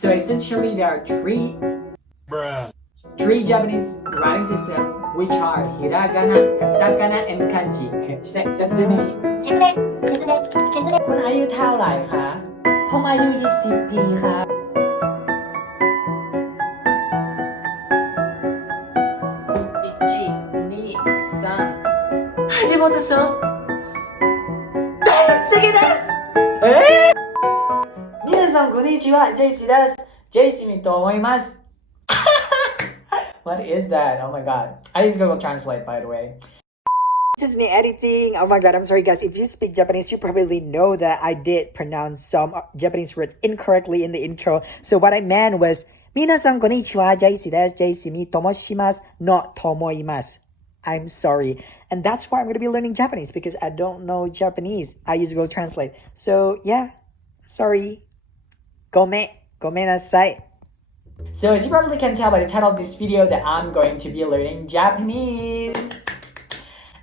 So essentially there are three Japanese writing systems which are Hiragana, Katakana, and Kanji. คุณอายุเท่าไหร่คะผมอายุ20 ปีครับ1、2、3橋本さん大好きです皆さんこんにちはジェイシーですジェイシーと思います What is that? Oh my god. I use Google Translate, by the way. This is me editing. Oh my god, I'm sorry guys. If you speak Japanese, you probably know that I did pronounce some Japanese words incorrectly in the intro. So what I meant was, 皆さんこんにちは、ジェイシーです。ジェイシーにともします。not と思います。I'm sorry. And that's why I'm going to be learning Japanese because I don't know Japanese. I use Google Translate. So yeah, sorry. ごめんなさい. So as you probably can tell by the title of this video that I'm going to be learning Japanese.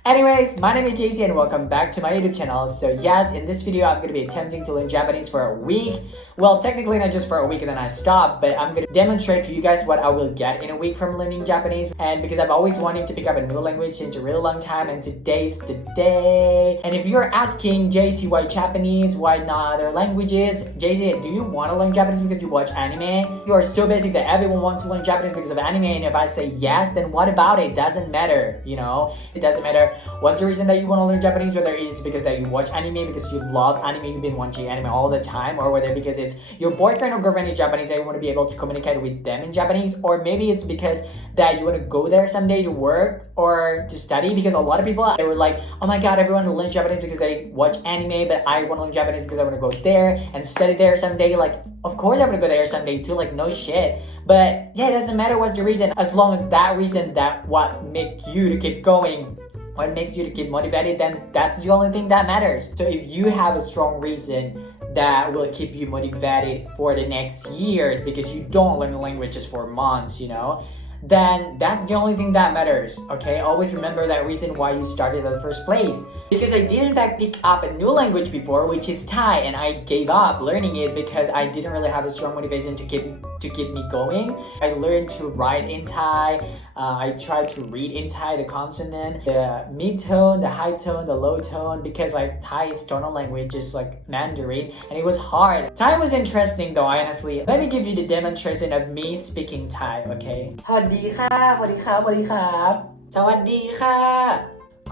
Anyways, my name is JC and welcome back to my YouTube channel. So yes, in this video, I'm going to be attempting to learn Japanese for a week. Well, technically not just for a week and then I stop, but I'm going to demonstrate to you guys what I will get in a week from learning Japanese. And because I've always wanted to pick up a new language since a really long time, and today's the day. And if you're asking, JC, why Japanese? Why not other languages? JC, do you want to learn Japanese because you watch anime? You are so basic that everyone wants to learn Japanese because of anime, and if I say yes, then what about it? Doesn't matter, you know? It doesn't matter what's the reason that you want to learn Japanese, whether it's because that you watch anime because you love anime, you've been watching anime all the time, or whether because it's your boyfriend or girlfriend is Japanese and you want to be able to communicate with them in Japanese, or maybe it's because that you want to go there someday to work or to study, because a lot of people, they were like, oh my god, everyone learns Japanese because they watch anime, but I want to learn Japanese because I want to go there and study there someday. Like, of course I want to go there someday too, like no shit. But yeah, it doesn't matter what's the reason, as long as that reason, that what makes you to keep going, what makes you to keep motivated, then that's the only thing that matters. So if you have a strong reason that will keep you motivated for the next years because you don't learn the languages for months, you know, then that's the only thing that matters, okay? Always remember that reason why you started in the first place. Because I did in fact pick up a new language before, which is Thai, and I gave up learning it because I didn't really have a strong motivation to keep me going. I learned to write in Thai. I tried to read in Thai, the consonant, the mid-tone, the high tone, the low tone, because like Thai is tonal language, just like Mandarin, and it was hard. Thai was interesting though, honestly. Let me give you the demonstration of me speaking Thai, okay? สวัสดีค่ะสวัสดีครับสวัสดีครับสวัสดีค่ะ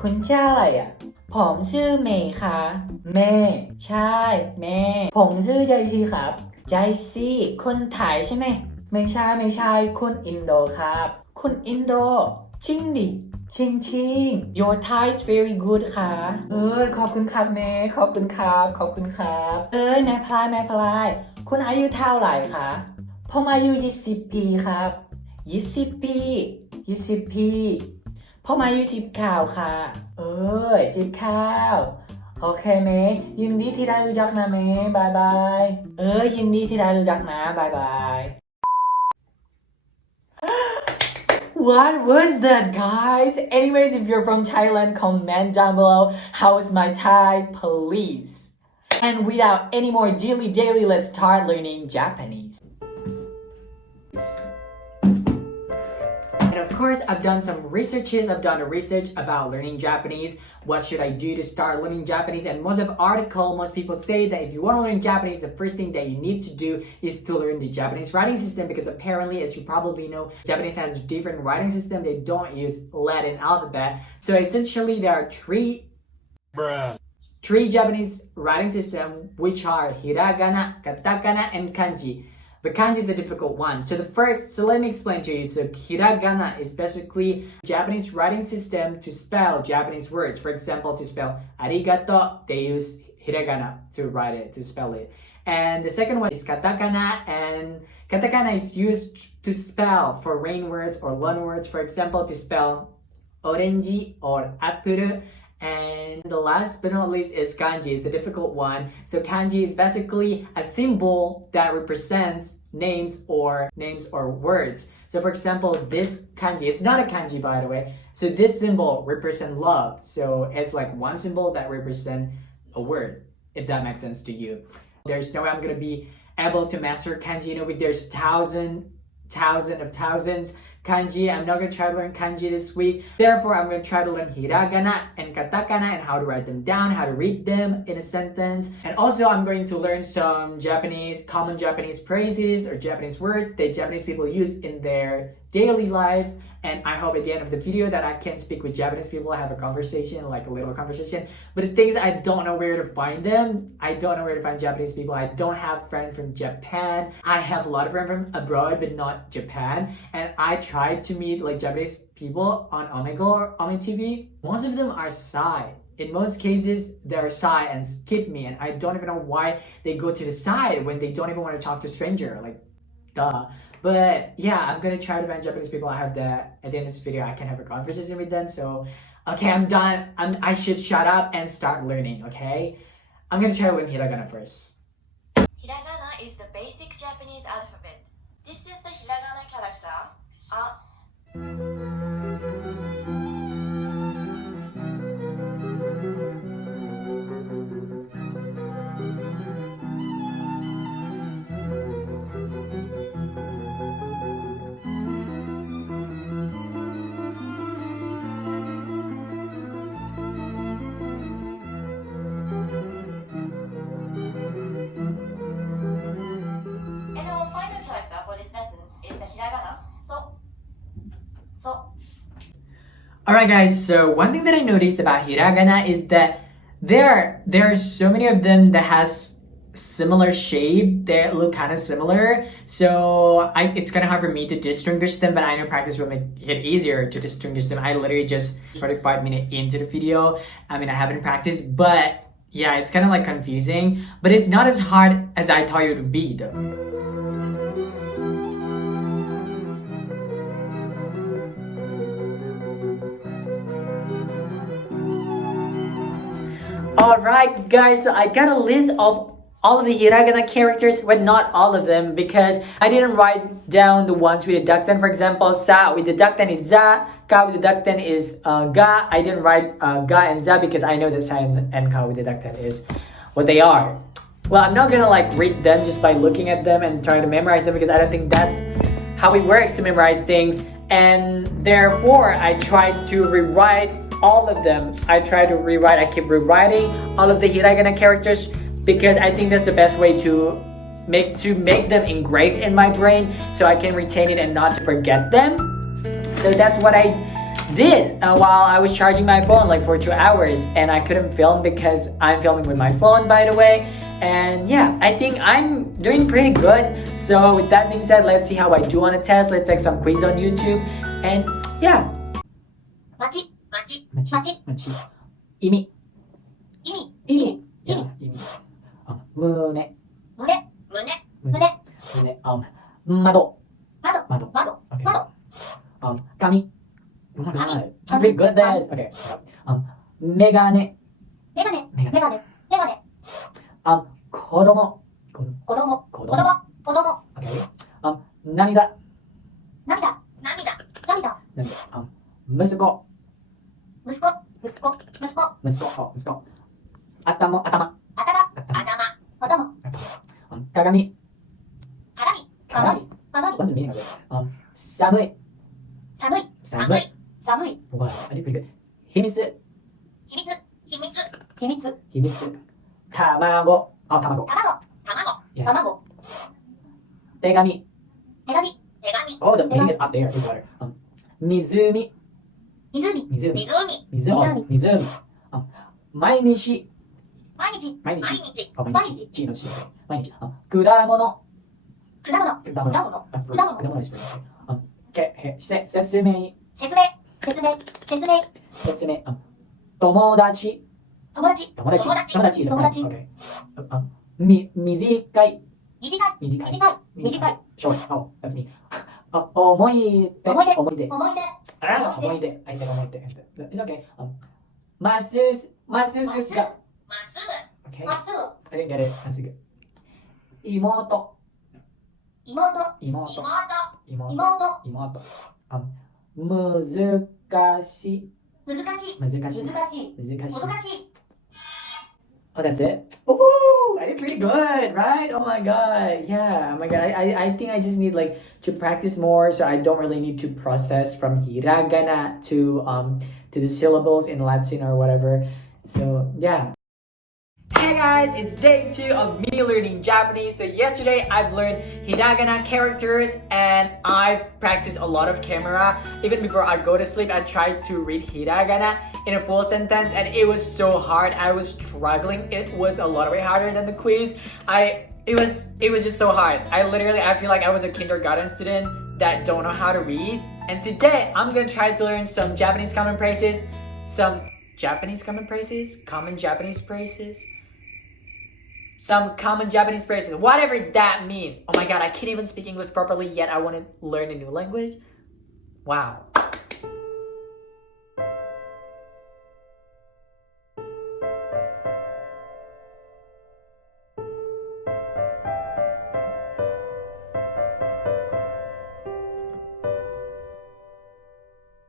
คุณชื่ออะไรอ่ะผมชื่อเมย์ค่ะเมย์ใช่เมย์ผมชื่อใจซีครับใจซีคนไทยใช่ไหมไม่ใช่คนอินโดครับคนอินโดจริงดิจริง Your Thai is very good ค่ะขอบคุณครับเมย์ขอบคุณครับแม่พลายคุณอายุเท่าไหร่คะผมอายุ20 ปีครับ20 ปีผมอายุ19ค่ะ19โอเคเมย์ยินดีที่ได้รู้จักนะเมย์บายยินดีที่ได้รู้จักนะบาย What was that, guys? Anyways, if you're from Thailand, comment down below how is my Thai, please. And without any more daily, let's start learning Japanese. And of course, I've done some researches. I've done a research about learning Japanese. What should I do to start learning Japanese? And most people say that if you want to learn Japanese, the first thing that you need to do is to learn the Japanese writing system, because apparently, as you probably know, Japanese has a different writing system. They don't use Latin alphabet. So essentially, there are three Japanese writing systems, which are Hiragana, Katakana, and Kanji. But kanji is a difficult one. So let me explain to you. So hiragana is basically Japanese writing system to spell Japanese words. For example, to spell arigato, they use hiragana to write it, to spell it. And the second one is katakana, and katakana is used to spell for rain words or loan words. For example, to spell orange or apple. And the last but not least is kanji. It's a difficult one. So kanji is basically a symbol that represents names or words. So for example, this kanji, it's not a kanji by the way. So this symbol represents love. So it's like one symbol that represents a word, if that makes sense to you. There's no way I'm going to be able to master kanji. With there's thousands kanji. I'm not going to try to learn kanji this week. Therefore, I'm going to try to learn hiragana and katakana and how to write them down, how to read them in a sentence. And also, I'm going to learn some common Japanese phrases or Japanese words that Japanese people use in their daily life. And I hope at the end of the video that I can speak with Japanese people, have a conversation, like a little conversation. But the thing is, I don't know where to find them. I don't know where to find Japanese people. I don't have friends from Japan. I have a lot of friends from abroad, but not Japan. And I tried to meet like Japanese people on Omegle or Omi TV. Most of them are shy. In most cases, they're shy and skip me. And I don't even know why they go to the side when they don't even want to talk to a stranger. Like, duh. But yeah, I'm gonna try to find Japanese people. I hope that at the end of this video I can have a conversation with them. So, okay, I'm done. I should shut up and start learning, okay? I'm gonna try to learn hiragana first. Hiragana is the basic Japanese alphabet. This is the hiragana character, A. Alright guys, so one thing that I noticed about hiragana is that there are so many of them that has similar shape. They look kind of similar, so it's kind of hard for me to distinguish them, but I know practice will make it easier to distinguish them. I literally just 45 minutes into the video. I haven't practiced, but yeah, it's kind of like confusing, but it's not as hard as I thought it would be though. Alright guys, so I got a list of all of the hiragana characters, but not all of them because I didn't write down the ones with the ducten. For example, sa with the ducten is za, ka with the ducten is ga. I didn't write ga and za because I know that sa and ka with the ducten is what they are. Well, I'm not gonna like read them just by looking at them and trying to memorize them because I don't think that's how it works to memorize things. And therefore, I tried to rewrite all of them. I keep rewriting all of the hiragana characters because I think that's the best way to make them engraved in my brain so I can retain it and not forget them. So that's what I did while I was charging my phone like for 2 hours, and I couldn't film because I'm filming with my phone, by the way. And yeah, I think I'm doing pretty good. So with that being said, let's see how I do on a test. Let's take some quiz on YouTube. And yeah. Machi. Imi. Mune. Mado. Okay. Kami. Oh my god. I'm pretty good at this. Okay. Megane. Kodomo. Okay. Namida. Musuko. Atama. Kagami. What's the meaning of it? Samui. Wow, I did pretty good. Himitsu. Tamago. Yeah. Tegami. Oh, the meaning is up there. It's water. Mizumi. Mainichi. Chi no chi. Mainichi. Kudamono. Kudamono is pretty good. Setsumei. Tomodachi. Tomodachi is a friend. Okay. Mijikai. Short. Oh, that's me. Omoide. I said omoide. It's okay. Matsusuka. Okay. I didn't get it. That's good. Imoto. Muzukashi. Oh, that's it? Ooh, I did pretty good, right? Oh my god. Yeah, oh my god. I think I just need like to practice more so I don't really need to process from hiragana to the syllables in Latin or whatever. So yeah. Hey guys, it's day 2 of me learning Japanese. So yesterday I've learned hiragana characters and I've practiced a lot of camera. Even before I go to sleep, I tried to read hiragana in a full sentence and it was so hard. I was struggling. It was a lot way harder than the quiz. It was just so hard. I feel like I was a kindergarten student that don't know how to read. And today I'm gonna try to learn some Japanese common phrases, some common Japanese phrases. Some common Japanese phrases, whatever that means. Oh my god, I can't even speak English properly yet I want to learn a new language. Wow.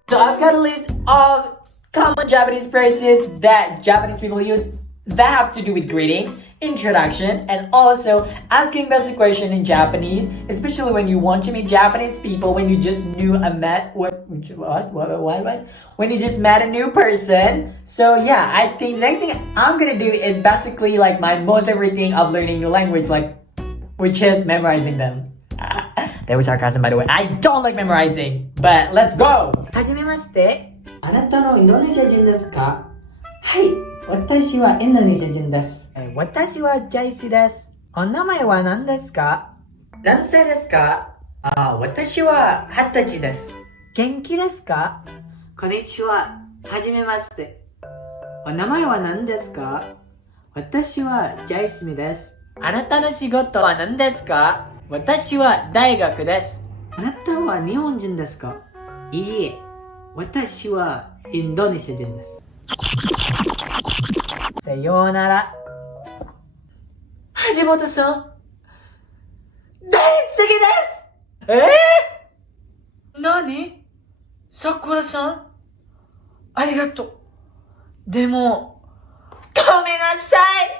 So I've got a list of common Japanese phrases that Japanese people use that have to do with greetings, introduction, and also asking basic question in Japanese, especially when you want to meet Japanese people when you just when you just met a new person. So yeah, I think the next thing I'm gonna do is basically like my most favorite thing of learning new language, which is memorizing them. That was sarcasm, by the way. I don't like memorizing, but let's go! はじめまして。あなたのインドネシア人ですか？はい、私はインドネシア人です。私はジャイシです。お名前は何ですか？何歳ですか？私は20歳です。元気ですか？こんにちは。はじめまして。お名前は何ですか？私はジャイスミです。あなたの仕事は何ですか？私は大学です。あなたは日本人ですか？いいえ、私はインドネシア人です。さようなら。橋本さん、大好きです。何？桜さん、ありがとう。でも、ごめんなさい。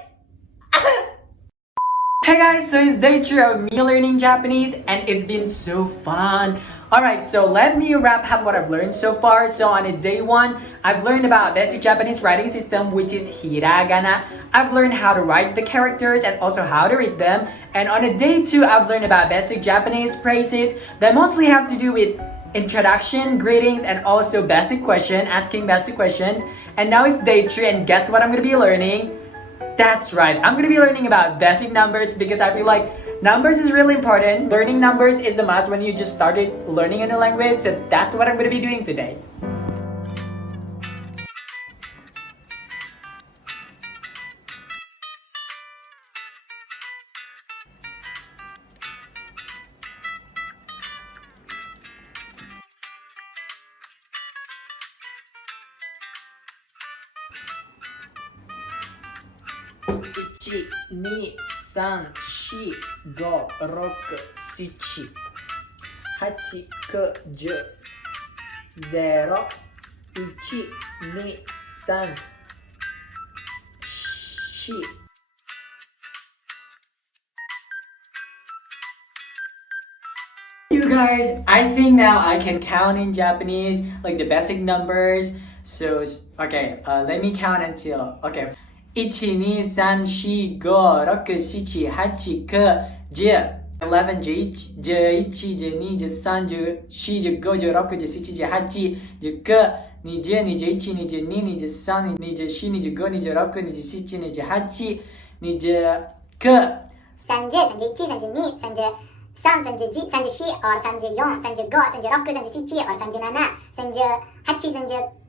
Hey guys, so it's day 2 of me learning Japanese and it's been so fun. Alright, so let me wrap up what I've learned so far. So on a day 1, I've learned about basic Japanese writing system, which is hiragana. I've learned how to write the characters and also how to read them. And on a day 2, I've learned about basic Japanese phrases that mostly have to do with introduction, greetings, and also basic question, asking basic questions. And now it's day 3 and guess what I'm going to be learning? That's right, I'm going to be learning about basic numbers because I feel like numbers is really important. Learning numbers is a must when you just started learning a new language, so that's what I'm going to be doing today. Ichi, ni, san, shi, go, roku, shichi, hachi, ku, ju, zero, ichi, ni, san, shi. You guys, I think now I can count in Japanese, like the basic numbers. So, okay, let me count until, okay. 1, 2, 3, 4, 5, 6, 7, 8, 9, 10, 11, 11, 11, 12, 13, 14, 15, 16, 17, 18, 19, 20, 21, 22, 23, 24, 25, 26, 27, 28, 29, 30, 31, 32, 33, 34 और 34, 35, 36, 37 और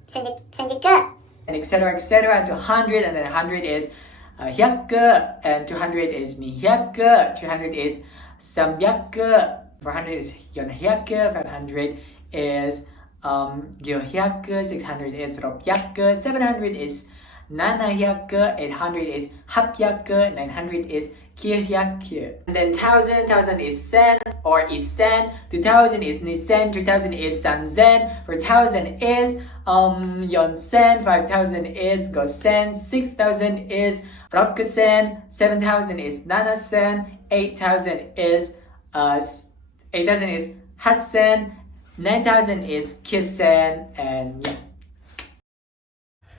38, 39, and etc. to 100, and then 100 is 100, and 200 is 200, 300 is 300, 400 is 400, 500 is 500, 600 is 600, 700 is 700, 800 is 800, 900 is 900. And then 1000 is sen or is sen, 2000 is nisen, 3000 is sanzen, 4000 is yonsen, 5000 is gosen, 6000 is 6,000, 7,000 is 7,000, 8,000 is 8,000 is 8,000, 9,000 is 9,000, and yeah.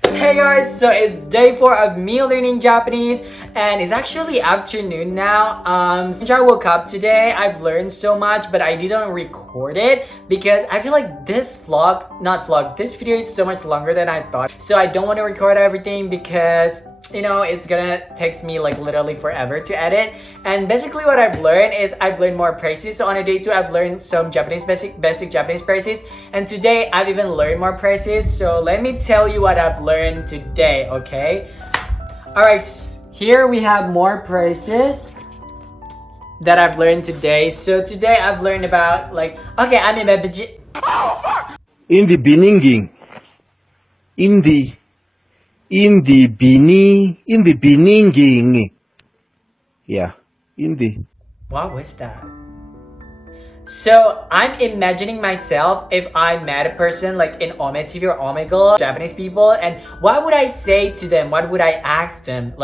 Hey guys, so it's day 4 of me learning Japanese, and it's actually afternoon now. Since I woke up today, I've learned so much, but I didn't record it because I feel like this this video is so much longer than I thought. So I don't want to record everything because, you know, it's gonna take me like literally forever to edit. And basically what I've learned is I've learned more phrases. So on a day 2, I've learned some basic Japanese phrases, and today I've even learned more phrases. So let me tell you what I've learned today, okay? Alright, here we have more phrases that I've learned today. So today I've learned about okay, I'm in in the beginning, in the beginning, yeah, in the. What was that? So I'm imagining myself if I met a person like in Ome TV or Omegle, Japanese people, and what would I say to them? What would I ask them?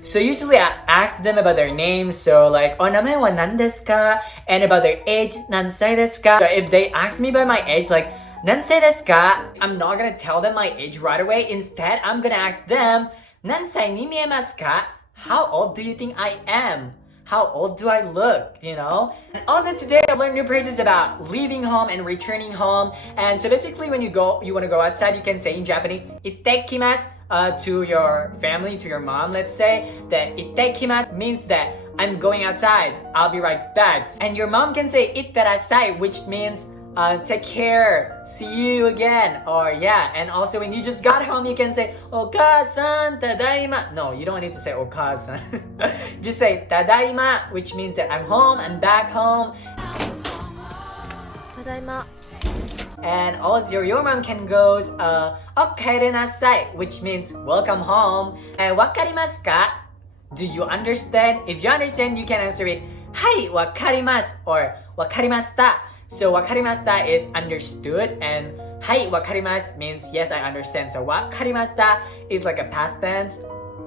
So usually I ask them about their names. So o namae wa nan desu ka? And about their age, nansai desu ka? So if they ask me by my age, nansai desu ka? I'm not gonna tell them my age right away. Instead, I'm gonna ask them, nansai ni miemasu ka? How old do you think I am? How old do I look, you know? And also today I learned new phrases about leaving home and returning home. And so basically when you want to go outside, you can say in Japanese, "Ittekimasu" to your family, to your mom, let's say. That "Ittekimasu" means that I'm going outside, I'll be right back. And your mom can say "Itterasai," which means take care, see you again, or yeah. And also when you just got home, you can say "Okasan tadaima." No, you don't need to say "Okasan." Just say "Tadaima," which means that I'm home, I'm back home. Tadaima. And also your mom can go "Okaerinasai," which means welcome home. And "Wakarimasu ka?" Do you understand? If you understand, you can answer it "Hai, wakarimasu" or "Wakarimashita." So wakarimashita is understood, and hai wakarimasu means yes, I understand. So wakarimashita is like a past tense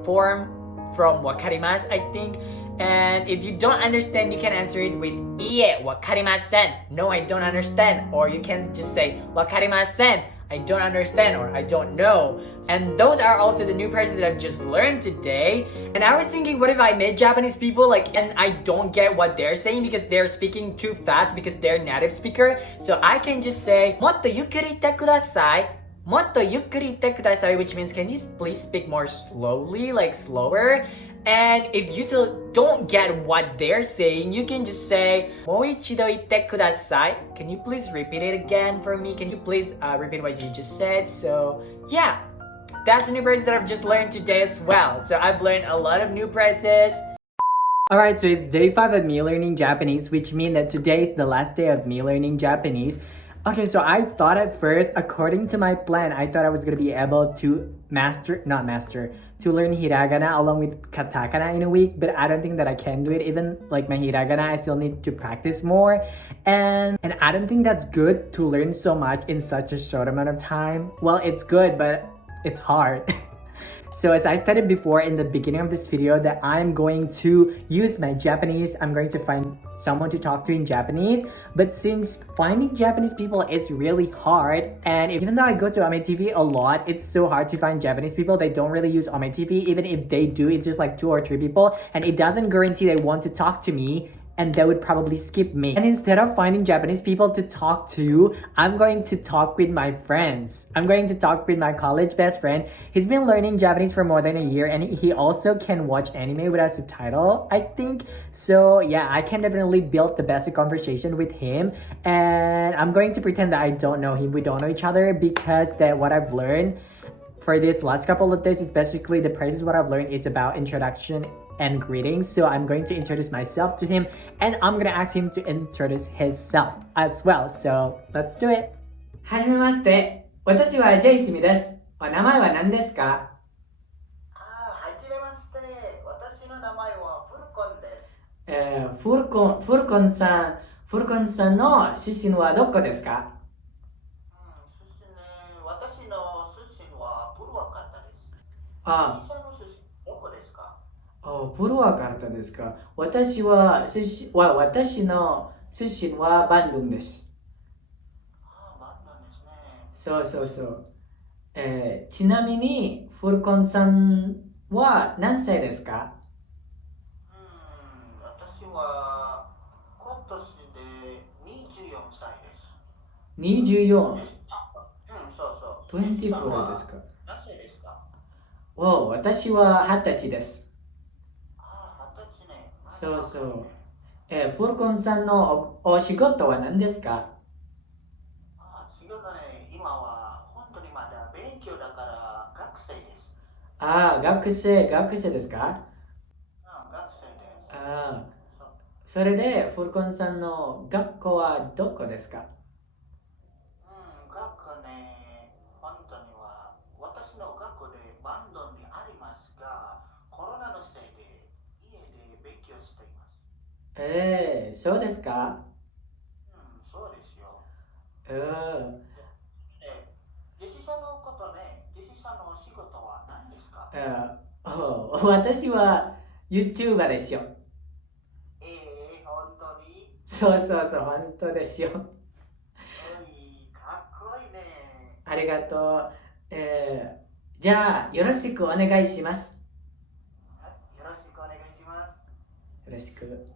form from wakarimasu, I think. And if you don't understand, you can answer it with iie wakarimasen. No, I don't understand. Or you can just say wakarimasen. I don't understand, or I don't know. And those are also the new phrases that I've just learned today. And I was thinking, what if I met Japanese people and I don't get what they're saying because they're speaking too fast because they're native speaker. So I can just say, "Motto yukkuri itte kudasai." "Motto yukkuri itte kudasai," which means can you please speak more slowly, slower? And if you still don't get what they're saying, you can just say, "Moichido itte kudasai." Can you please repeat it again for me? Can you please repeat what you just said? So yeah, that's a new phrase that I've just learned today as well. So I've learned a lot of new phrases. Alright, so it's day 5 of me learning Japanese, which means that today is the last day of me learning Japanese. Okay, so I thought at first, according to my plan, I thought I was gonna be able to to learn Hiragana along with Katakana in a week, but I don't think that I can do it. Even my Hiragana, I still need to practice more. And I don't think that's good to learn so much in such a short amount of time. Well, it's good, but it's hard. So as I stated before in the beginning of this video that I'm going to use my Japanese, I'm going to find someone to talk to in Japanese. But since finding Japanese people is really hard, and even though I go to Ome TV a lot, it's so hard to find Japanese people. They don't really use Ome TV. Even if they do, it's just 2 or 3 people, and it doesn't guarantee they want to talk to me, and they would probably skip me. And instead of finding Japanese people to talk to, I'm going to talk with my friends. I'm going to talk with my college best friend. He's been learning Japanese for more than a year, and he also can watch anime without subtitle, I think. So yeah, I can definitely build the basic conversation with him. And I'm going to pretend that I don't know him. We don't know each other, because what I've learned for this last couple of days, especially the phrases, what I've learned is about introduction and greetings. So I'm going to introduce myself to him, and I'm gonna ask him to introduce himself as well. So let's do it. はじめまして。私はジェイシミです。お名前は何ですか？はじめまして。私の名前はフルコンです。フルコンさんの出身はどこですか？私の出身はプルワカタです。あ実際の出身どこですか？あ、プロはからですか。私は、私の出身はバンドンです。バンドンですね。そうそうそう。ちなみに、フルコンさんは何歳ですか？私は今年で24歳です。24。そうそう。24ですか？何歳ですか？私は20歳です。20歳ね。そうそう。フルコンさんのお仕事は何ですか？仕事ね、今は本当にまだ勉強だから学生です。学生ですか？学生です。そう。それで、フルコンさんの学校はどこですか？学ね、本当には私の学校でバンドにありますが、コロナのせいで家で勉強しています。そうですか？そうですよ。うん。ジェシーさんのことね、ジェシーさんのお仕事は何ですか？私は YouTuber ですよ。本当にそうそうそう、本当ですよ。かっこいいね。ありがとう。じゃあ、よろしくお願いします。よろしくお願いします。よろしく。